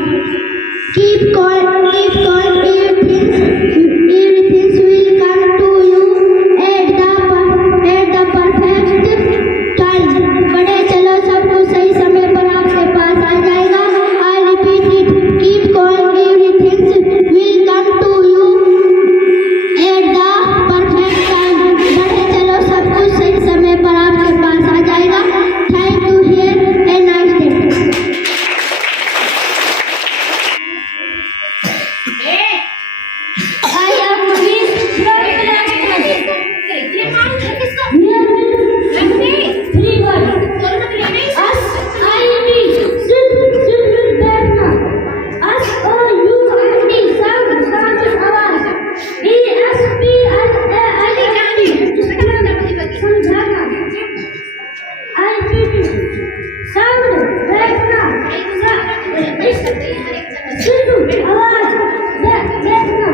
Keep calm, everything will come to you at the perfect time. बढ़े चलो सब कुछ सही समय पर आपके पास आ जाएगा. I repeat it. Keep calm, everything will come to you at the perfect time. बढ़े चलो सब कुछ सही समय पर आपके पास आ जाएगा. Thank you. Here a nice day. I am Miss three words. Us, I, me. Sit with बैठना. Us, you and me. Sound आवाज. E, S, P, I, समझाना. I, sound बैठना. सिद्धू आवाज. बैठना.